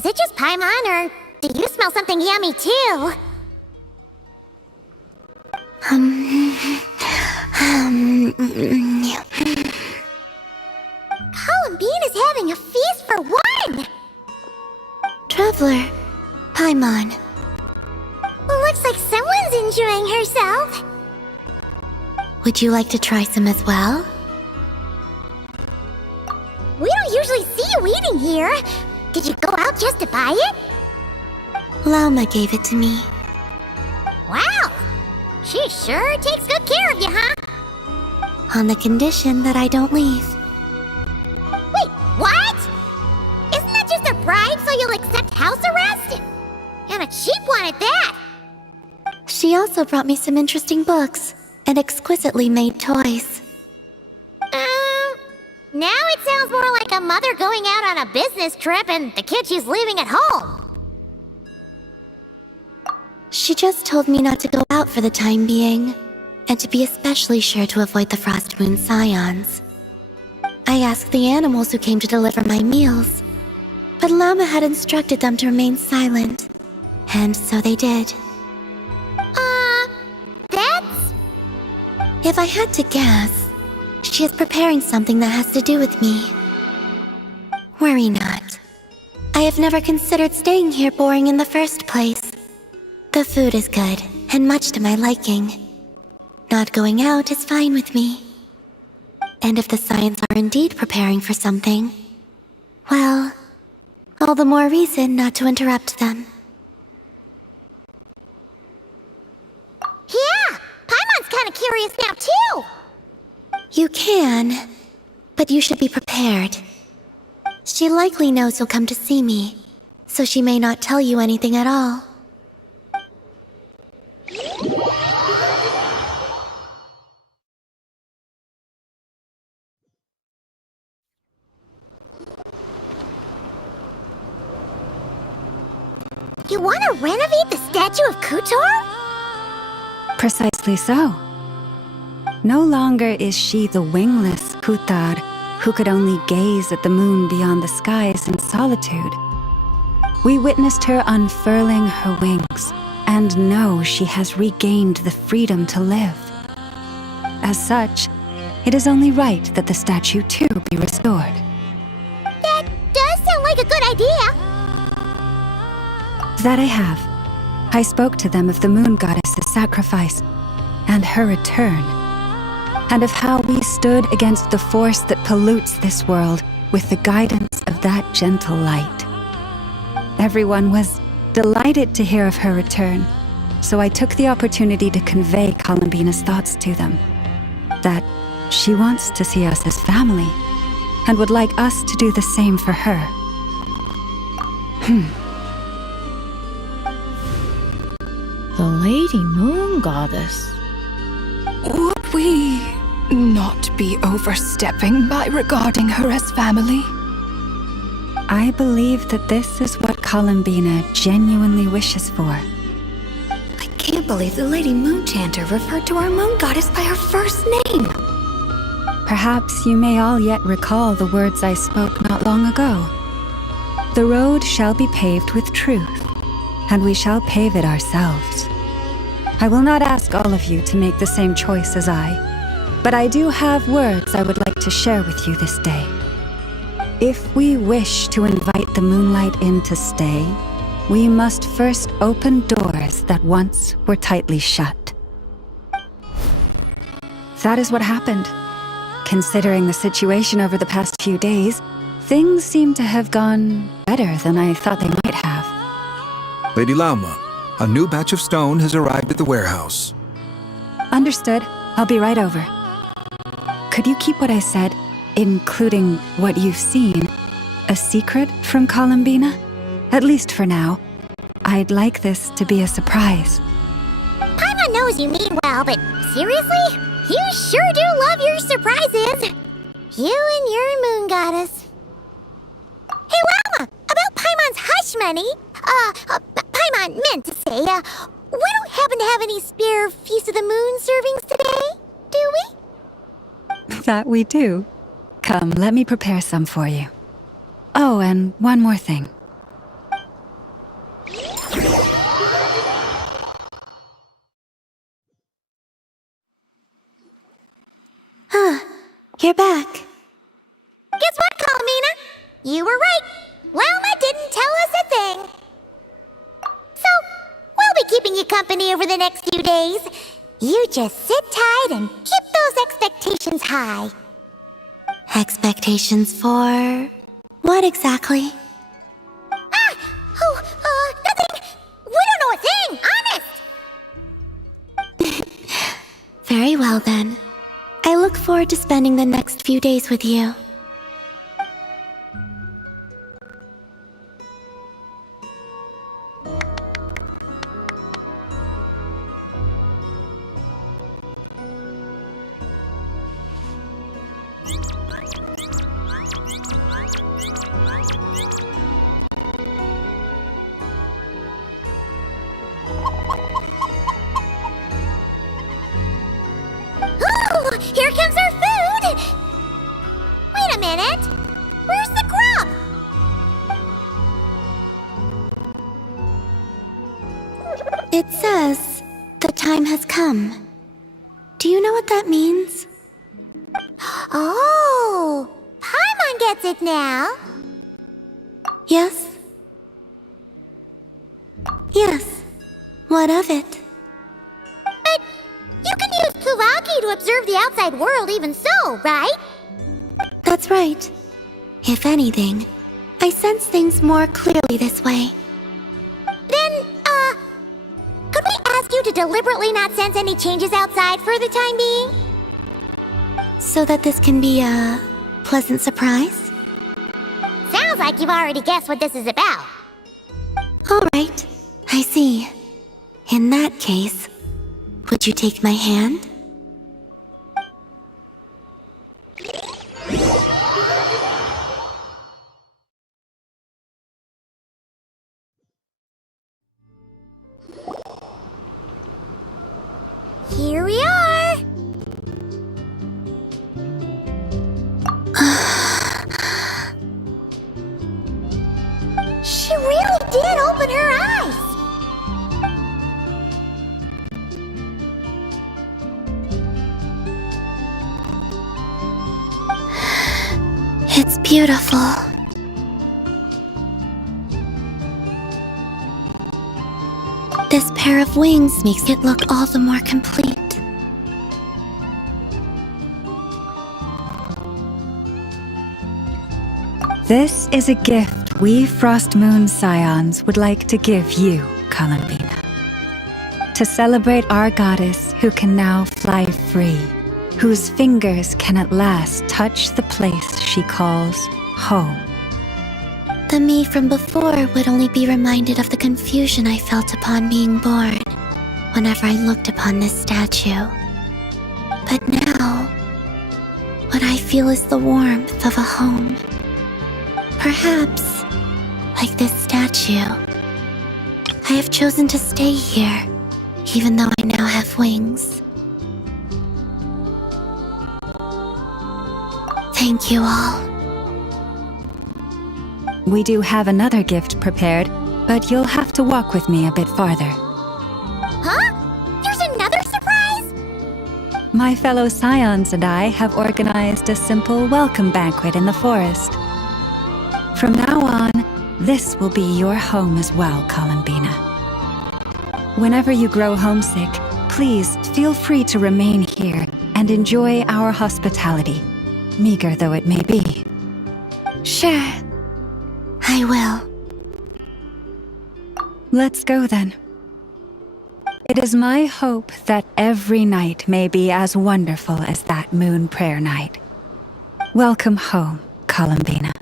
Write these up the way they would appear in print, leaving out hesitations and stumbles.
Is it just Paimon, or do you smell something yummy too? Columbine is having a feast for one! Traveler, Paimon. Looks like someone's enjoying herself. Would you like to try some as well? We don't usually see you eating here. Did you go out just to buy it? Lauma gave it to me. Wow! She sure takes good care of you, huh? On the condition that I don't leave. Wait, what? Isn't that just a bribe so you'll accept house arrest? And a cheap one at that! She also brought me some interesting books and exquisitely made toys. Now it sounds more like a mother going out on a business trip and the kid she's leaving at home. She just told me not to go out for the time being, and to be especially sure to avoid the Frost Moon Scions. I asked the animals who came to deliver my meals, but Lauma had instructed them to remain silent, and so they did. That's... If I had to guess, she is preparing something that has to do with me. Worry not. I have never considered staying here boring in the first place. The food is good, and much to my liking. Not going out is fine with me. And if the Scions are indeed preparing for something, well, all the more reason not to interrupt them. Yeah! Paimon's kinda curious now, too! You can, but you should be prepared. She likely knows you'll come to see me, so she may not tell you anything at all. You want to renovate the statue of Kutor? Precisely so. No longer is she the wingless Kutar who could only gaze at the moon beyond the skies in solitude. We witnessed her unfurling her wings and know she has regained the freedom to live. As such, it is only right that the statue too be restored. That does sound like a good idea. That I have. I spoke to them of the moon goddess's sacrifice and her return, and of how we stood against the force that pollutes this world with the guidance of that gentle light. Everyone was delighted to hear of her return, so I took the opportunity to convey Columbina's thoughts to them. That she wants to see us as family, and would like us to do the same for her. The Lady Moon Goddess. Would we not be overstepping by regarding her as family? I believe that this is what Columbina genuinely wishes for. I can't believe the Lady Moon Chanter referred to our moon goddess by her first name. Perhaps you may all yet recall the words I spoke not long ago. The road shall be paved with truth, and we shall pave it ourselves. I will not ask all of you to make the same choice as I, but I do have words I would like to share with you this day. If we wish to invite the moonlight in to stay, we must first open doors that once were tightly shut. That is what happened. Considering the situation over the past few days, things seem to have gone better than I thought they might have. Lady Lauma, a new batch of stone has arrived at the warehouse. Understood. I'll be right over. Could you keep what I said, including what you've seen, a secret from Columbina? At least for now. I'd like this to be a surprise. Paimon knows you mean well, but seriously? You sure do love your surprises. You and your moon goddess. Hey, Lauma! About Paimon's hush money. Paimon meant to say, we don't happen to have any spare Feast of the Moon servings today, do we? That we do. Come, let me prepare some for you. Oh, and one more thing. You're back. Guess what, Colomina? You were right. Llama didn't tell us a thing. So, we'll be keeping you company over the next few days. You just sit tight and keep those expectations high. Expectations for what exactly? Nothing. We don't know a thing, honest. Very well then. I look forward to spending the next few days with you. Ooh, here comes our food! Wait a minute. Where's the grub? It says, the time has come. Do you know what that means? Oh, Paimon gets it now. Yes? Yes. What of it? But you can use Kuvaki to observe the outside world even so, right? That's right. If anything, I sense things more clearly this way. Then, could we ask you to deliberately not sense any changes outside for the time being? So that this can be a pleasant surprise? Sounds like you've already guessed what this is about. Alright, I see. In that case, would you take my hand? Here we are. She really did open her eyes. It's beautiful. This pair of wings makes it look all the more complete. This is a gift we Frost Moon Scions would like to give you, Columbina. To celebrate our goddess who can now fly free, whose fingers can at last touch the place she calls home. The me from before would only be reminded of the confusion I felt upon being born whenever I looked upon this statue. But now, what I feel is the warmth of a home. Perhaps, like this statue, I have chosen to stay here, even though I now have wings. Thank you all. We do have another gift prepared, but you'll have to walk with me a bit farther. Huh? There's another surprise? My fellow Scions and I have organized a simple welcome banquet in the forest. From now on, this will be your home as well, Columbina. Whenever you grow homesick, please feel free to remain here and enjoy our hospitality, meager though it may be. Sure, I will. Let's go then. It is my hope that every night may be as wonderful as that moon prayer night. Welcome home, Columbina.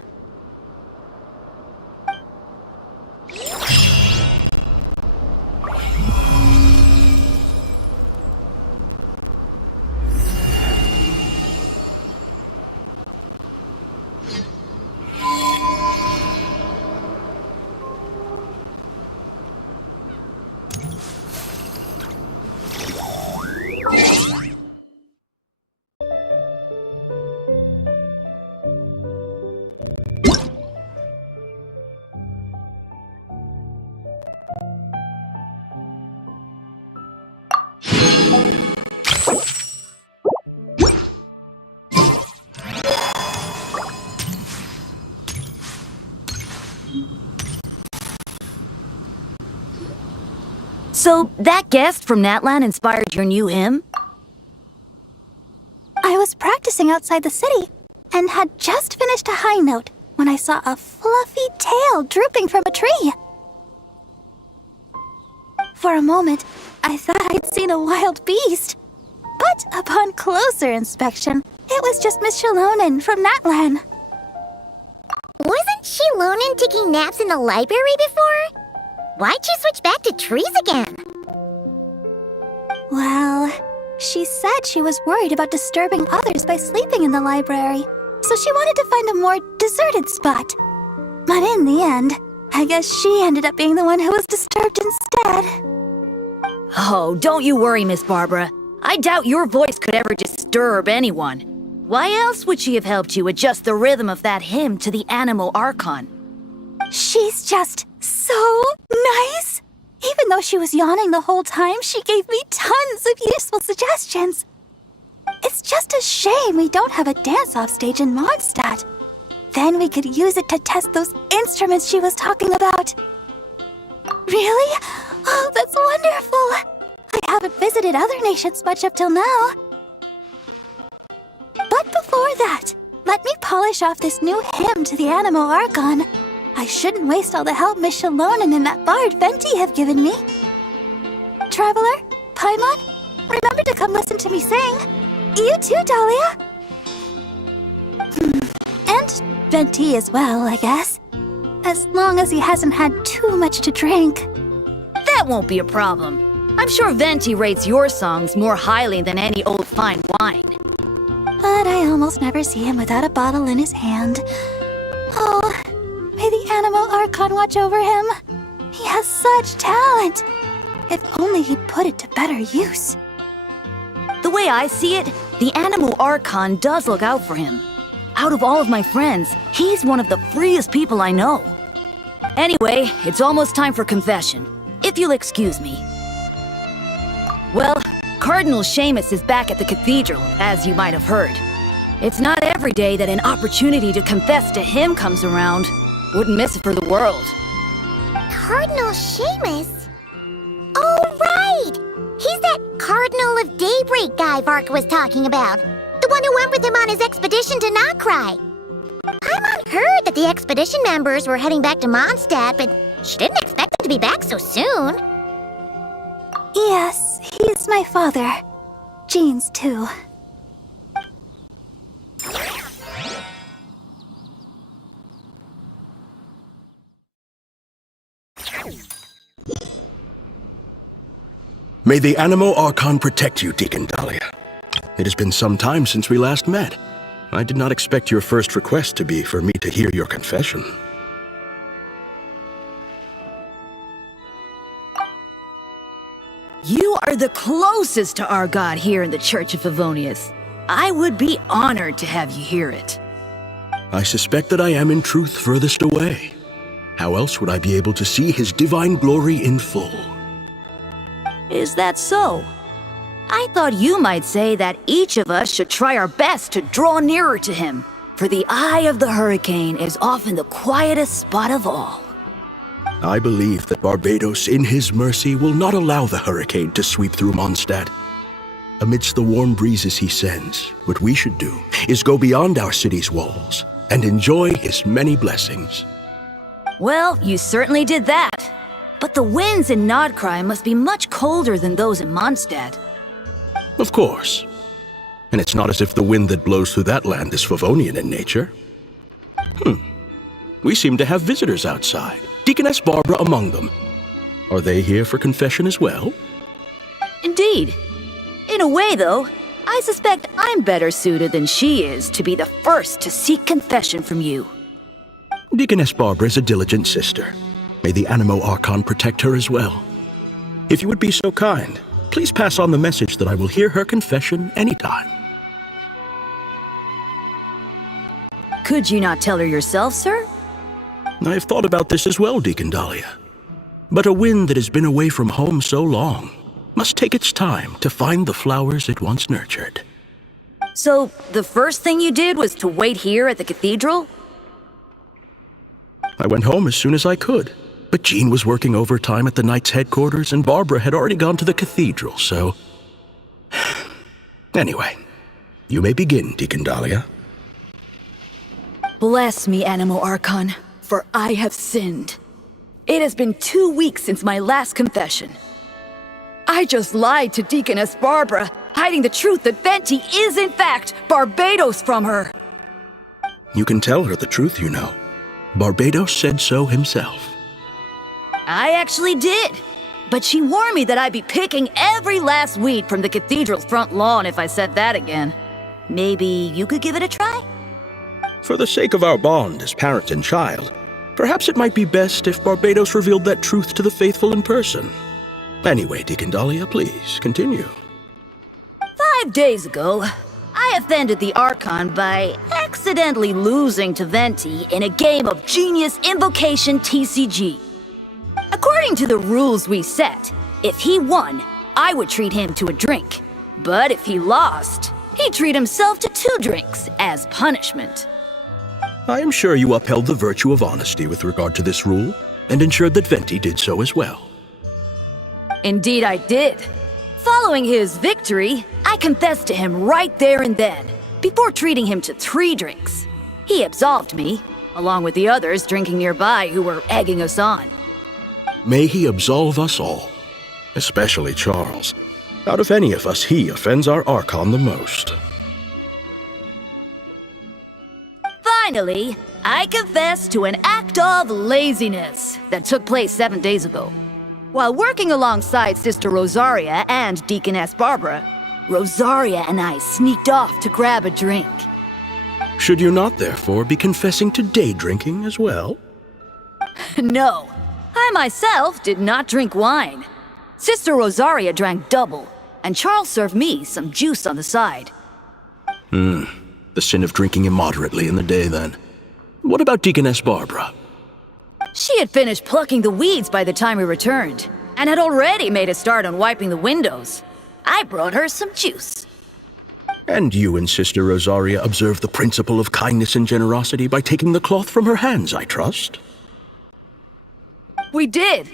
So, that guest from Natlan inspired your new hymn? I was practicing outside the city and had just finished a high note when I saw a fluffy tail drooping from a tree. For a moment, I thought I'd seen a wild beast. But upon closer inspection, it was just Miss Shalonen from Natlan. Wasn't Shalonen taking naps in the library before? Why'd she switch back to trees again? Well, she said she was worried about disturbing others by sleeping in the library, so she wanted to find a more deserted spot. But in the end, I guess she ended up being the one who was disturbed instead. Oh, don't you worry, Miss Barbara. I doubt your voice could ever disturb anyone. Why else would she have helped you adjust the rhythm of that hymn to the Anemo Archon? She's just so nice! Even though she was yawning the whole time, she gave me tons of useful suggestions. It's just a shame we don't have a dance-off stage in Mondstadt. Then we could use it to test those instruments she was talking about. Really? Oh, that's wonderful! I haven't visited other nations much up till now. But before that, let me polish off this new hymn to the Anemo Archon. I shouldn't waste all the help Miss Shalonen and that bard Venti have given me. Traveler, Paimon, remember to come listen to me sing. You too, Dahlia. And Venti as well, I guess. As long as he hasn't had too much to drink. That won't be a problem. I'm sure Venti rates your songs more highly than any old fine wine. But I almost never see him without a bottle in his hand. Oh, may the Anemo Archon watch over him. He has such talent. If only he'd put it to better use. The way I see it, the Anemo Archon does look out for him. Out of all of my friends, he's one of the freest people I know. Anyway, it's almost time for confession, if you'll excuse me. Well, Cardinal Seamus is back at the cathedral, as you might have heard. It's not every day that an opportunity to confess to him comes around. Wouldn't miss it for the world. Cardinal Seamus? Oh, right! He's that Cardinal of Daybreak guy Varka was talking about. The one who went with him on his expedition to Nod-Krai. Paimon heard that the expedition members were heading back to Mondstadt, but she didn't expect them to be back so soon. Yes, he's my father. Jean's too. May the Anemo Archon protect you, Deacon Dahlia. It has been some time since we last met. I did not expect your first request to be for me to hear your confession. You are the closest to our god here in the Church of Favonius. I would be honored to have you hear it. I suspect that I am in truth furthest away. How else would I be able to see his divine glory in full? Is that so? I thought you might say that each of us should try our best to draw nearer to him, for the eye of the hurricane is often the quietest spot of all. I believe that Barbados, in his mercy, will not allow the hurricane to sweep through Mondstadt. Amidst the warm breezes he sends, what we should do is go beyond our city's walls and enjoy his many blessings. Well, you certainly did that. But the winds in Nod-Krai must be much colder than those in Mondstadt. Of course. And it's not as if the wind that blows through that land is Favonian in nature. We seem to have visitors outside, Deaconess Barbara among them. Are they here for confession as well? Indeed. In a way, though, I suspect I'm better suited than she is to be the first to seek confession from you. Deaconess Barbara is a diligent sister. May the Anemo Archon protect her as well. If you would be so kind, please pass on the message that I will hear her confession anytime. Could you not tell her yourself, sir? I have thought about this as well, Deacon Dahlia. But a wind that has been away from home so long must take its time to find the flowers it once nurtured. So, the first thing you did was to wait here at the cathedral? I went home as soon as I could, But Jean was working overtime at the Knights' headquarters, and Barbara had already gone to the cathedral, so... Anyway, you may begin, Deacon Dahlia. Bless me, Anemo Archon, for I have sinned. It has been 2 weeks since my last confession. I just lied to Deaconess Barbara, hiding the truth that Venti is in fact Barbados from her. You can tell her the truth, you know. Barbados said so himself. I actually did. But she warned me that I'd be picking every last weed from the cathedral's front lawn if I said that again. Maybe you could give it a try? For the sake of our bond as parent and child, perhaps it might be best if Barbados revealed that truth to the faithful in person. Anyway, Deacon Dahlia, please, continue. 5 days ago, I offended the Archon by accidentally losing to Venti in a game of Genius Invocation TCG. According to the rules we set, if he won, I would treat him to a drink. But if he lost, he'd treat himself to 2 drinks as punishment. I am sure you upheld the virtue of honesty with regard to this rule, and ensured that Venti did so as well. Indeed I did. Following his victory, I confessed to him right there and then, before treating him to 3 drinks. He absolved me, along with the others drinking nearby who were egging us on. May he absolve us all, especially Charles. Out of any of us, he offends our Archon the most. Finally, I confessed to an act of laziness that took place 7 days ago. While working alongside Sister Rosaria and Deaconess Barbara, Rosaria and I sneaked off to grab a drink. Should you not, therefore, be confessing to day drinking as well? No, I myself did not drink wine. Sister Rosaria drank double, and Charles served me some juice on the side. The sin of drinking immoderately in the day, then. What about Deaconess Barbara? She had finished plucking the weeds by the time we returned, and had already made a start on wiping the windows. I brought her some juice. And you and Sister Rosaria observed the principle of kindness and generosity by taking the cloth from her hands, I trust? We did.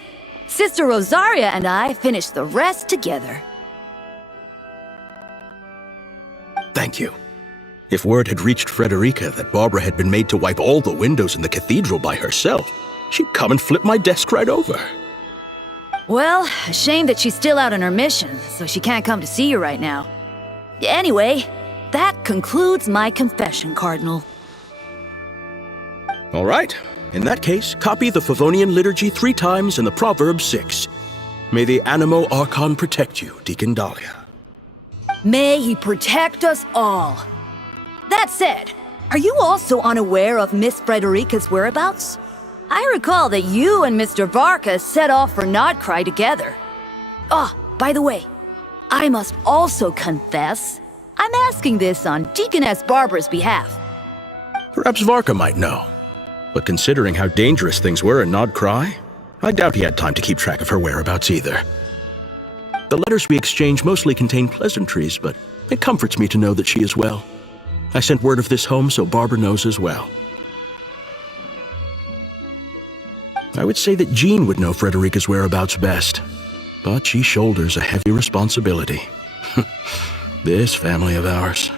Sister Rosaria and I finished the rest together. Thank you. If word had reached Frederica that Barbara had been made to wipe all the windows in the cathedral by herself, she'd come and flip my desk right over. Well, a shame that she's still out on her mission, so she can't come to see you right now. Anyway, that concludes my confession, Cardinal. All right. In that case, copy the Favonian liturgy 3 times and the Proverbs 6. May the Anemo Archon protect you, Deacon Dahlia. May he protect us all. That said, are you also unaware of Miss Frederica's whereabouts? I recall that you and Mr. Varka set off for Nod-Krai together. By the way, I must also confess, I'm asking this on Deaconess Barbara's behalf. Perhaps Varka might know. But considering how dangerous things were in Nod-Krai, I doubt he had time to keep track of her whereabouts either. The letters we exchange mostly contain pleasantries, but it comforts me to know that she is well. I sent word of this home so Barbara knows as well. I would say that Jean would know Frederica's whereabouts best, but she shoulders a heavy responsibility. This family of ours.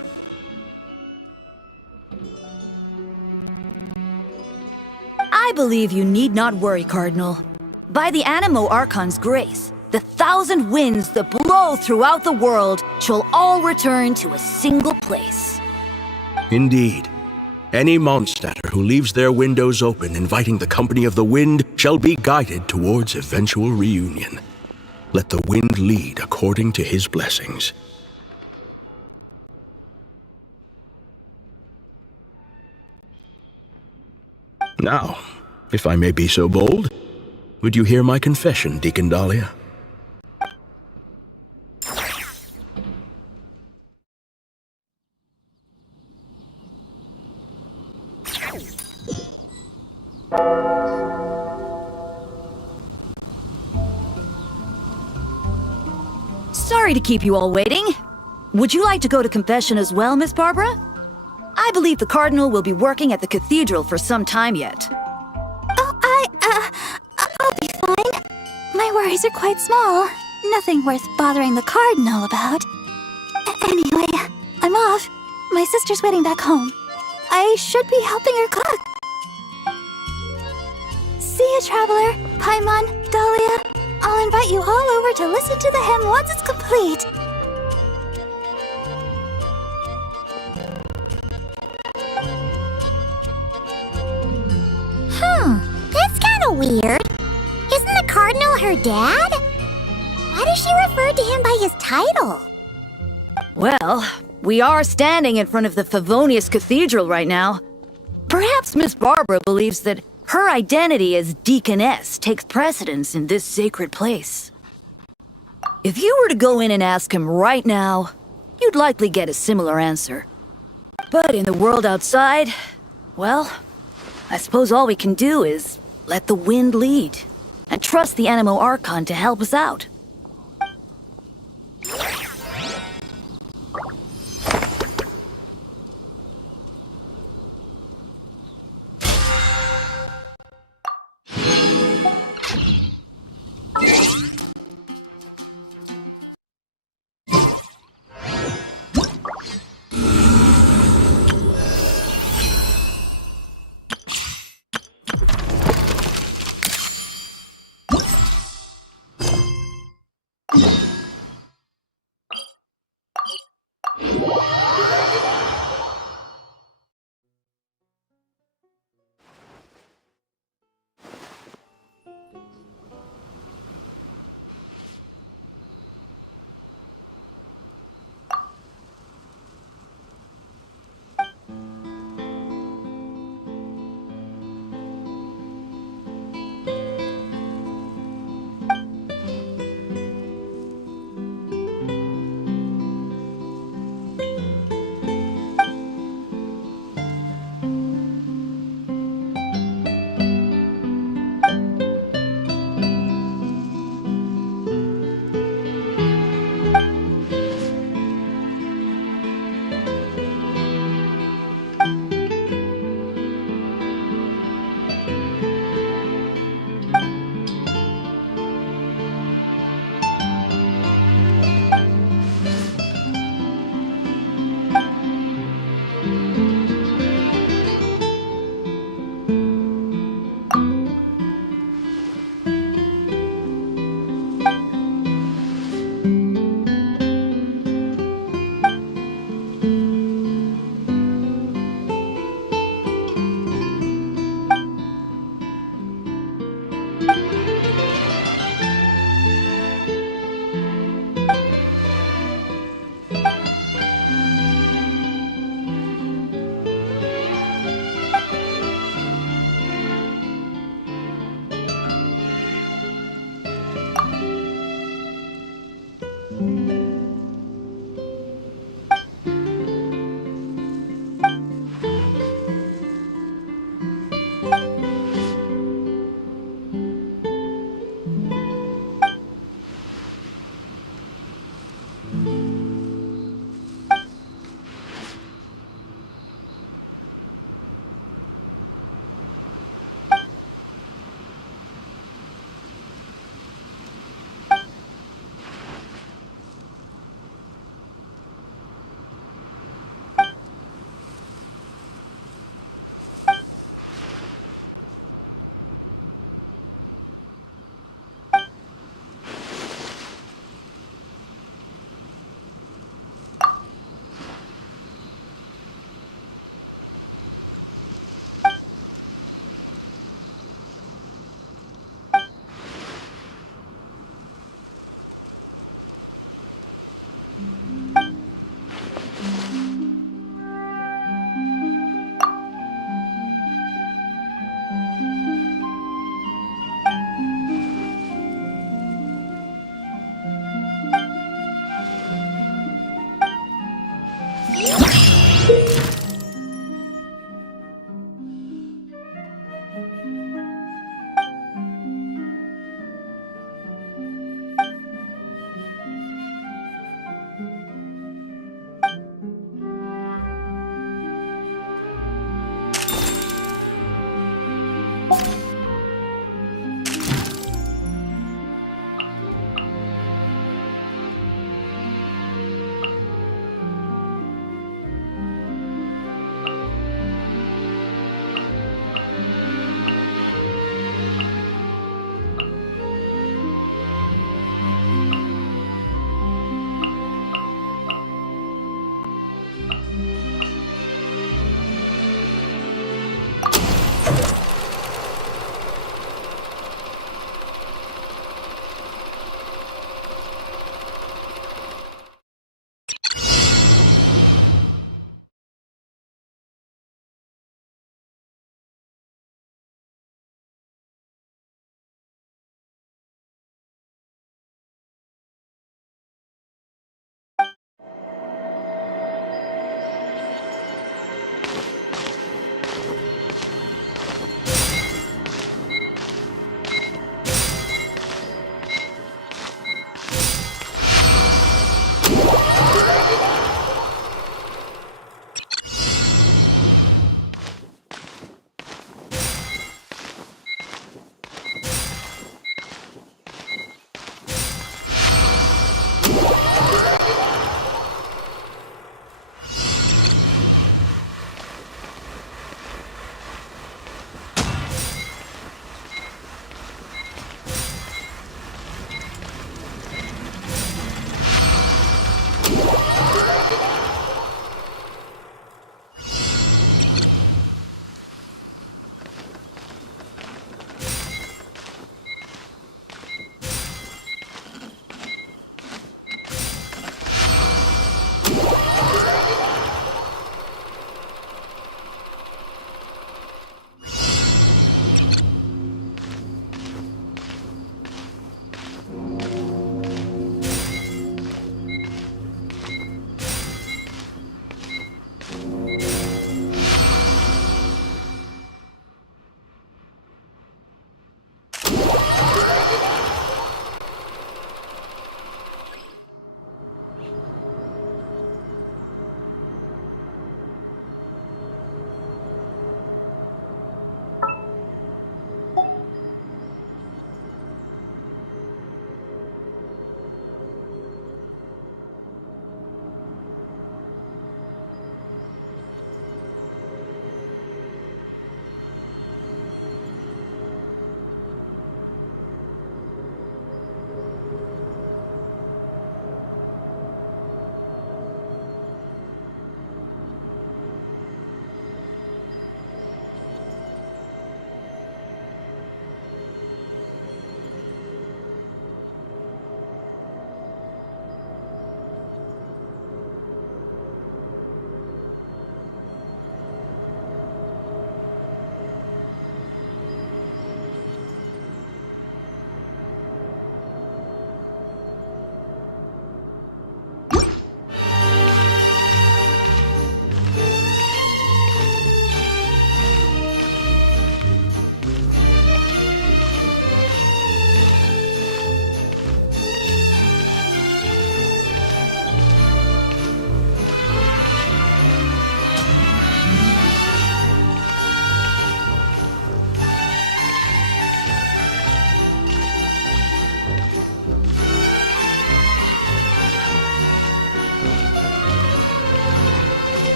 I believe you need not worry, Cardinal. By the Anemo Archon's grace, the 1,000 winds that blow throughout the world shall all return to a single place. Indeed. Any Mondstadter who leaves their windows open inviting the company of the wind shall be guided towards eventual reunion. Let the wind lead according to his blessings. Now, if I may be so bold, would you hear my confession, Deacon Dahlia? Sorry to keep you all waiting. Would you like to go to confession as well, Miss Barbara? I believe the Cardinal will be working at the cathedral for some time yet. My worries are quite small. Nothing worth bothering the Cardinal about. Anyway, I'm off. My sister's waiting back home. I should be helping her cook. See you, Traveler, Paimon, Dahlia. I'll invite you all over to listen to the hymn once it's complete. That's kinda weird. Isn't the Cardinal her dad? Why does she refer to him by his title? Well, we are standing in front of the Favonius Cathedral right now. Perhaps Miss Barbara believes that her identity as Deaconess takes precedence in this sacred place. If you were to go in and ask him right now, you'd likely get a similar answer. But in the world outside, well, I suppose all we can do is let the wind lead and trust the Anemo Archon to help us out.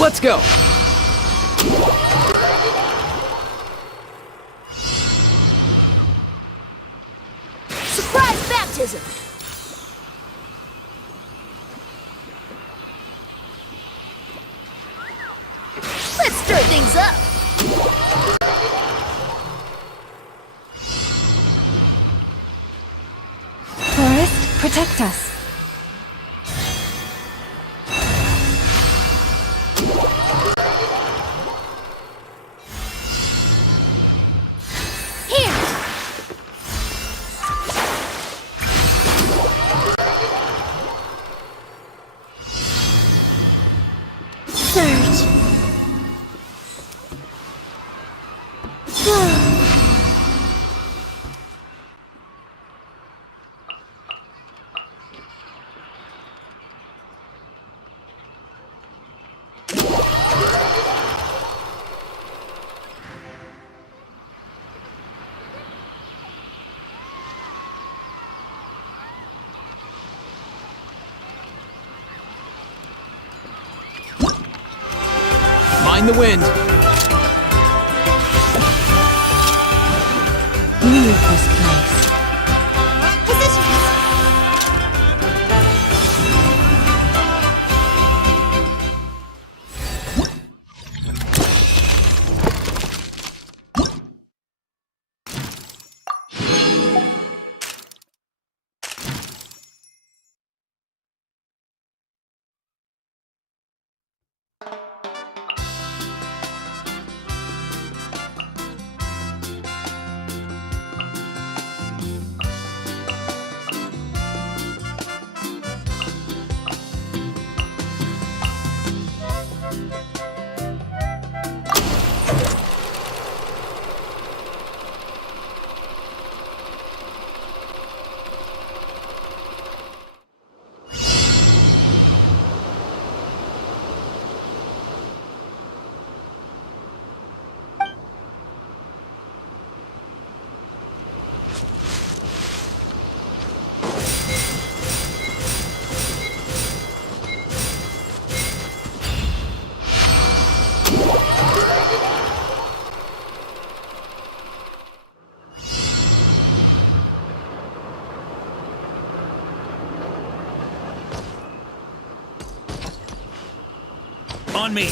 Let's go! Surprise baptism! Let's stir things up! Forest, protect us. Mind the wind. Leave this place. Positions! On me.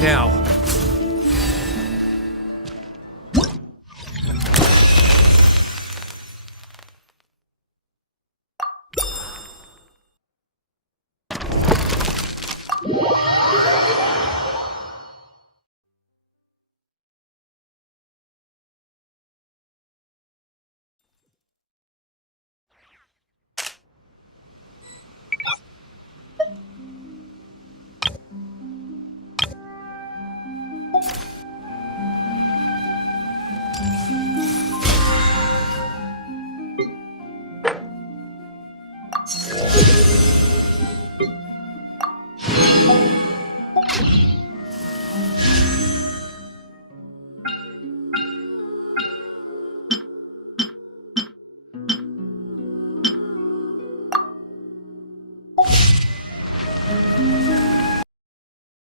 now.